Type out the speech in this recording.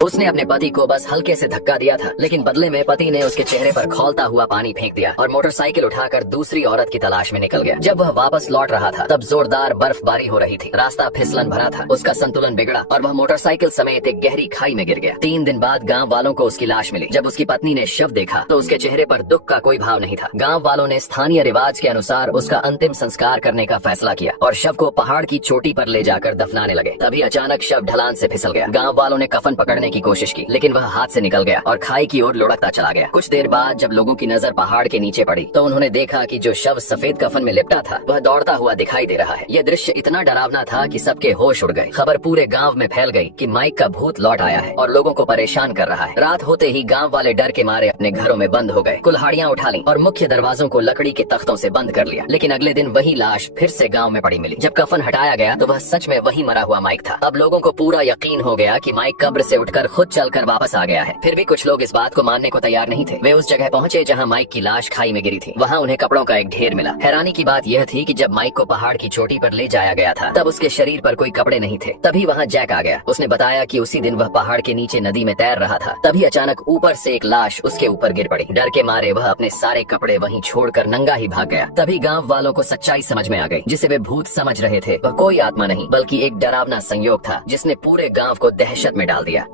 उसने अपने पति को बस हल्के से धक्का दिया था, लेकिन बदले में पति ने उसके चेहरे पर खौलता हुआ पानी फेंक दिया और मोटरसाइकिल उठाकर दूसरी औरत की तलाश में निकल गया। जब वह वापस लौट रहा था तब जोरदार बर्फबारी हो रही थी। रास्ता फिसलन भरा था, उसका संतुलन बिगड़ा और वह मोटरसाइकिल समेत एक गहरी खाई में गिर गया। 3 दिन बाद गाँव वालों को उसकी लाश मिली। जब उसकी पत्नी ने शव देखा तो उसके चेहरे पर दुख का कोई भाव नहीं था। गाँव वालों ने स्थानीय रिवाज के अनुसार उसका अंतिम संस्कार करने का फैसला किया और शव को पहाड़ की चोटी पर ले जाकर दफनाने लगे। तभी अचानक शव ढलान से फिसल गया। गाँव वालों ने कफन पकड़ने की कोशिश की, लेकिन वह हाथ से निकल गया और खाई की ओर लुढ़कता चला गया। कुछ देर बाद जब लोगों की नजर पहाड़ के नीचे पड़ी तो उन्होंने देखा कि जो शव सफेद कफन में लिपटा था वह दौड़ता हुआ दिखाई दे रहा है। यह दृश्य इतना डरावना था कि सबके होश उड़ गए। खबर पूरे गांव में फैल गई कि माइक का भूत लौट आया है और लोगों को परेशान कर रहा है। रात होते ही गांव वाले डर के मारे अपने घरों में बंद हो गए, कुल्हाड़ियां उठा ली और मुख्य दरवाजों को लकड़ी के तख्तों से बंद कर लिया। लेकिन अगले दिन वही लाश फिर से गाँव में पड़ी मिली। जब कफन हटाया गया तो वह सच में वही मरा हुआ माइक था। अब लोगों को पूरा यकीन हो गया कि माइक कब्र से उठकर खुद चलकर वापस आ गया है। फिर भी कुछ लोग इस बात को मानने को तैयार नहीं थे। वे उस जगह पहुंचे जहां माइक की लाश खाई में गिरी थी। वहां उन्हें कपड़ों का एक ढेर मिला। हैरानी की बात यह थी कि जब माइक को पहाड़ की चोटी पर ले जाया गया था तब उसके शरीर पर कोई कपड़े नहीं थे। तभी वहां जैक आ गया। उसने बताया कि उसी दिन वह पहाड़ के नीचे नदी में तैर रहा था। तभी अचानक ऊपर से एक लाश उसके ऊपर गिर पड़ी। डर के मारे वह अपने सारे कपड़े वहीं छोड़कर नंगा ही भाग गया। तभी गाँव वालों को सच्चाई समझ में आ गई। जिसे वे भूत समझ रहे थे वह कोई आत्मा नहीं बल्कि एक डरावना संयोग था जिसने पूरे गाँव को दहशत में डाल दिया।